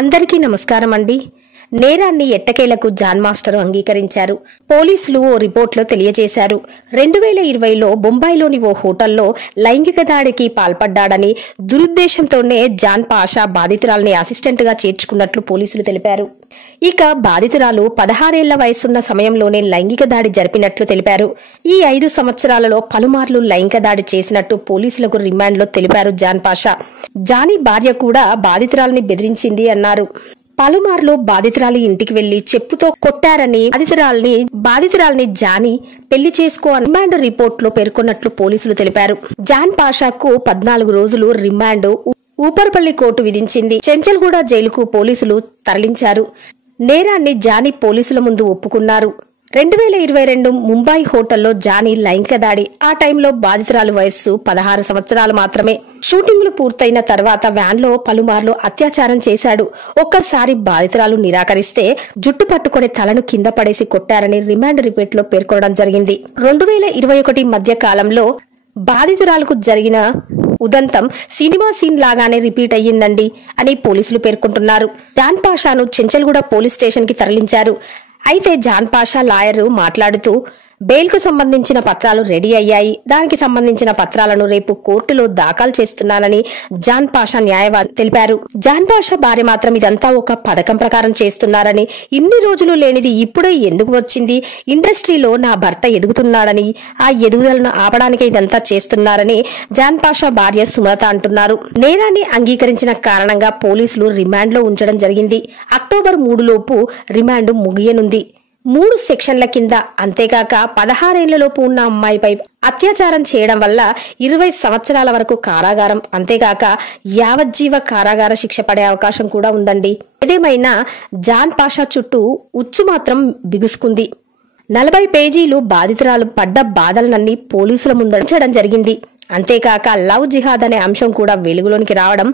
అందరికీ నమస్కారం అండి. నేరాన్ని ఎట్టకేలకు జాన్ మాస్టర్ అంగీకరించారు. పోలీసులు ఓ రిపోర్ట్లో తెలియజేశారు. 2020లో బొంబాయిలోని ఓ హోటల్లో లైంగిక దాడికి పాల్పడ్డాడని దురుద్దేశంతోనే జాన్ పాషా బాధితురాల్ని అసిస్టెంట్ గా చేర్చుకున్నట్లు పోలీసులు తెలిపారు. ఇక బాధితురాలు 16 ఏళ్ల వయసున్న సమయంలోనే లైంగిక దాడి జరిపినట్లు తెలిపారు. ఈ 5 సంవత్సరాలలో పలుమార్లు లైంగిక దాడి చేసినట్టు పోలీసులకు రిమాండ్లో తెలిపారు జాన్ పాషా. జానీ భార్య కూడా బాధితురాల్ని బెదిరించింది అన్నారు. పలుమార్లు బాధితురాలి ఇంటికి వెళ్లి చెప్పుతో కొట్టారని బాధితురాల్ని జానీ పెళ్లి చేసుకో రిమాండ్ రిపోర్ట్ లో పేర్కొన్నట్లు పోలీసులు తెలిపారు. జాన్ పాషాకు 14 రోజులు రిమాండ్ ఊపర్పల్లి కోర్టు విధించింది. చెంచల్గూడ జైలుకు పోలీసులు తరలించారు. నేరాన్ని జానీ పోలీసుల ముందు ఒప్పుకున్నారు. 2022 ముంబాయి హోటల్లో జానీ లైంగిక దాడి. ఆ టైంలో బాధితురాలు వయస్సు 16 సంవత్సరాలు మాత్రమే. షూటింగ్లు పూర్తయిన తర్వాత వ్యాన్ లో పలుమార్లు అత్యాచారం చేశాడు. ఒక్కసారి బాధితురాలు నిరాకరిస్తే జుట్టు పట్టుకుని తలను కింద పడేసి కొట్టారని రిమాండ్ రిపోర్ట్ లో పేర్కొనడం జరిగింది. 2021 మధ్య కాలంలో బాధితురాలకు జరిగిన ఉదంతం సినిమా సీన్ లాగానే రిపీట్ అయ్యిందండి అని పోలీసులు పేర్కొంటున్నారు. జాన్ పాషాను చెంచల్గూడ పోలీస్ స్టేషన్ కి తరలించారు. అయితే జాన్ పాషా లాయర్ మాట్లాడుతూ బెయిల్ కు సంబంధించిన పత్రాలు రెడీ అయ్యాయి. దానికి సంబంధించిన పత్రాలను రేపు కోర్టులో దాఖలు చేస్తున్నానని జాన్ పాషా న్యాయవాది తెలిపారు. జాన్ పాషా భార్య మాత్రం ఇదంతా ఒక పథకం ప్రకారం చేస్తున్నారని, ఇన్ని రోజులు లేనిది ఇప్పుడే ఎందుకు వచ్చింది, ఇండస్ట్రీలో నా భర్త ఎదుగుతున్నాడని, ఆ ఎదుగుదలను ఆపడానికే ఇదంతా చేస్తున్నారని జాన్ పాషా భార్య సుమలత అంటున్నారు. నేరాన్ని అంగీకరించిన కారణంగా పోలీసులు రిమాండ్ లో ఉంచడం జరిగింది. అక్టోబర్ 3 లోపు రిమాండ్ ముగియనుంది. 3 సెక్షన్ల కింద. అంతేకాక 16 ఏళ్లలోపు ఉన్న అమ్మాయిపై అత్యాచారం చేయడం వల్ల 20 సంవత్సరాల వరకు కారాగారం, అంతేకాక యావజ్జీవ కారాగార శిక్ష పడే అవకాశం కూడా ఉందండి. ఏదేమైనా జాన్ పాషా చుట్టూ ఉచ్చు మాత్రం బిగుసుకుంది. 40 పేజీలు బాధితురాలు పడ్డ బాధలనన్నీ పోలీసుల ముందుంచడం జరిగింది. అంతేకాక లవ్ జిహాద్ అనే అంశం కూడా వెలుగులోనికి రావడం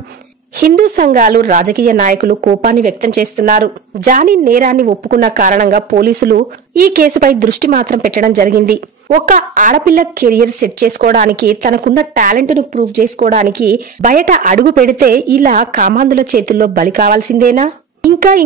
హిందూ సంఘాలు, రాజకీయ నాయకులు కోపాన్ని వ్యక్తం చేస్తున్నారు. జానీ నేరాన్ని ఒప్పుకున్న కారణంగా పోలీసులు ఈ కేసుపై దృష్టి మాత్రం పెట్టడం జరిగింది. ఒక ఆడపిల్ల కెరియర్ సెట్ చేసుకోవడానికి, తనకున్న టాలెంట్ ను ప్రూవ్ చేసుకోవడానికి బయట అడుగు పెడితే ఇలా కామాంధుల చేతుల్లో బలి కావాల్సిందేనా?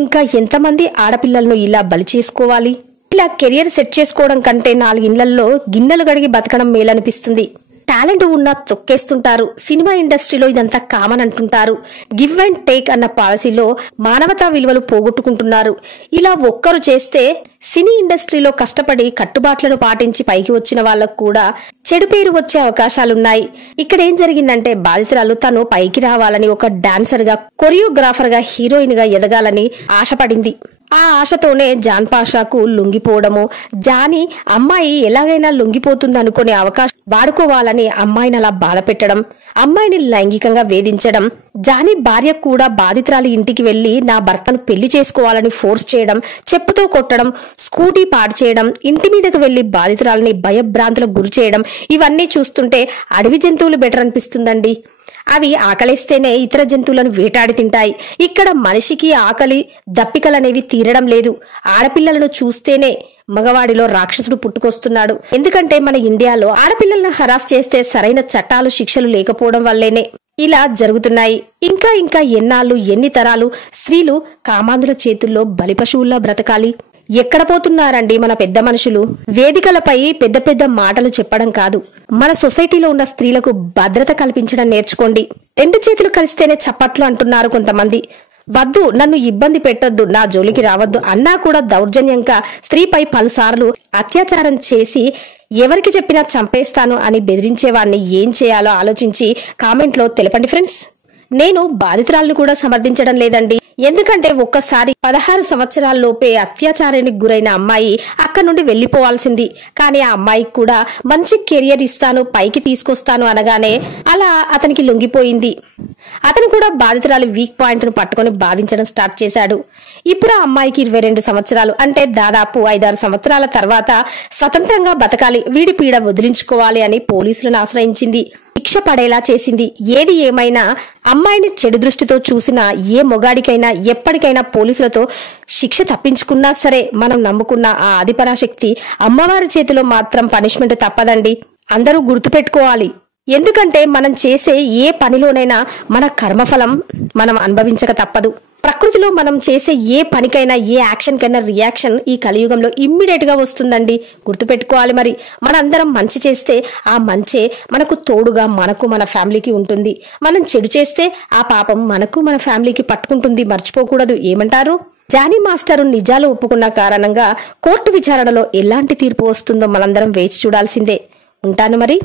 ఇంకా ఎంతమంది ఆడపిల్లలను ఇలా బలి చేసుకోవాలి? ఇలా కెరియర్ సెట్ చేసుకోవడం కంటే 4 ఇళ్లలో గిన్నెలు గడిగి బతకడం మేలనిపిస్తుంది. టాలెంట్ ఉన్నా తొక్కేస్తుంటారు. సినిమా ఇండస్ట్రీలో ఇదంతా కామన్ అంటుంటారు. గివ్ అండ్ టేక్ అన్న పాలసీలో మానవతా విలువలు పోగొట్టుకుంటున్నారు. ఇలా ఒక్కరు చేస్తే సినీ ఇండస్ట్రీలో కష్టపడి కట్టుబాట్లను పాటించి పైకి వచ్చిన వాళ్లకు కూడా చెడు పేరు వచ్చే అవకాశాలున్నాయి. ఇక్కడ ఏం జరిగిందంటే బాధితురాలు తను పైకి రావాలని, ఒక డాన్సర్ గా, కొరియోగ్రాఫర్ గా, హీరోయిన్ గా ఎదగాలని ఆశపడింది. ఆ ఆశతోనే జాన్ పాషాకు లొంగిపోవడము, జానీ అమ్మాయి ఎలాగైనా లొంగిపోతుంది అనుకునే అవకాశం వాడుకోవాలని అమ్మాయిని అలా బాధ పెట్టడం, అమ్మాయిని లైంగికంగా వేధించడం, జానీ భార్య కూడా బాధితురాలి ఇంటికి వెళ్లి నా భర్తను పెళ్లి చేసుకోవాలని ఫోర్స్ చేయడం, చెప్పుతో కొట్టడం, స్కూటీ పాడు చేయడం, ఇంటి మీదకు వెళ్లి బాధితురాలని భయభ్రాంతులకు గురి చేయడం, ఇవన్నీ చూస్తుంటే అడవి జంతువులు బెటర్ అనిపిస్తుందండి. అవి ఆకలిస్తేనే ఇతర జంతువులను వేటాడి తింటాయి. ఇక్కడ మనిషికి ఆకలి దప్పికలనేవి తీరడం లేదు. ఆడపిల్లలను చూస్తేనే మగవాడిలో రాక్షసుడు పుట్టుకొస్తున్నాడు. ఎందుకంటే మన ఇండియాలో ఆడపిల్లలను హరాస్ చేస్తే సరైన చట్టాలు, శిక్షలు లేకపోవడం వల్లేనే ఇలా జరుగుతున్నాయి. ఇంకా ఎన్నాళ్ళు, ఎన్ని తరాలు స్త్రీలు కామాంధుల చేతుల్లో బలిపశువుల్లా బ్రతకాలి? ఎక్కడ పోతున్నారండి మన పెద్ద మనుషులు? వేదికలపై పెద్ద మాటలు చెప్పడం కాదు, మన సొసైటీలో ఉన్న స్త్రీలకు భద్రత కల్పించడం నేర్చుకోండి. 2 చేతులు కలిస్తేనే చప్పట్లు అంటున్నారు కొంతమంది. వద్దు, నన్ను ఇబ్బంది పెట్టొద్దు, నా జోలికి రావద్దు అన్నా కూడా దౌర్జన్యంగా స్త్రీపై పలుసార్లు అత్యాచారం చేసి ఎవరికి చెప్పినా చంపేస్తాను అని బెదిరించేవాడిని ఏం చేయాలో ఆలోచించి కామెంట్ లో తెలపండి ఫ్రెండ్స్. నేను బాధితురాలను కూడా సమర్థించడం లేదండి. ఎందుకంటే ఒక్కసారి 16 సంవత్సరాల లోపే అత్యాచారానికి గురైన అమ్మాయి అక్కడి నుండి వెళ్లిపోవాల్సింది. కానీ ఆ అమ్మాయికి కూడా మంచి కెరియర్ ఇస్తాను, పైకి తీసుకొస్తాను అనగానే అలా అతనికి లొంగిపోయింది. అతను కూడా బాధితురాలి వీక్ పాయింట్ ను పట్టుకుని బాధించడం స్టార్ట్ చేశాడు. ఇప్పుడు ఆ అమ్మాయికి 22 సంవత్సరాలు, అంటే దాదాపు 5-6 సంవత్సరాల తర్వాత స్వతంత్రంగా బతకాలి, వీడి పీడ వదిలించుకోవాలి అని పోలీసులను ఆశ్రయించింది. శిక్ష పడేలా చేసింది. ఏది ఏమైనా అమ్మాయిని చెడు దృష్టితో చూసిన ఏ మొగాడికైనా ఎప్పటికైనా పోలీసులతో శిక్ష తప్పించుకున్నా సరే మనం నమ్ముకున్న ఆ ఆదిపరాశక్తి అమ్మవారి చేతిలో మాత్రం పనిష్మెంట్ తప్పదండి. అందరూ గుర్తుపెట్టుకోవాలి. ఎందుకంటే మనం చేసే ఏ పనిలోనైనా మన కర్మఫలం మనం అనుభవించక తప్పదు. ప్రకృతిలో మనం చేసే ఏ పనికైనా ఏ యాక్షన్ కైనా రియాక్షన్ ఈ కలియుగంలో ఇమ్మీడియట్ గా వస్తుందండి. గుర్తుపెట్టుకోవాలి. మరి మనందరం మంచి చేస్తే ఆ మంచే మనకు తోడుగా మనకు మన ఫ్యామిలీకి ఉంటుంది. మనం చెడు చేస్తే ఆ పాపం మనకు మన ఫ్యామిలీకి పట్టుకుంటుంది. మర్చిపోకూడదు. ఏమంటారు? జానీ మాస్టర్ నిజాలు ఒప్పుకున్న కారణంగా కోర్టు విచారణలో ఎలాంటి తీర్పు వస్తుందో మనందరం వేచి చూడాల్సిందే. ఉంటాను మరి.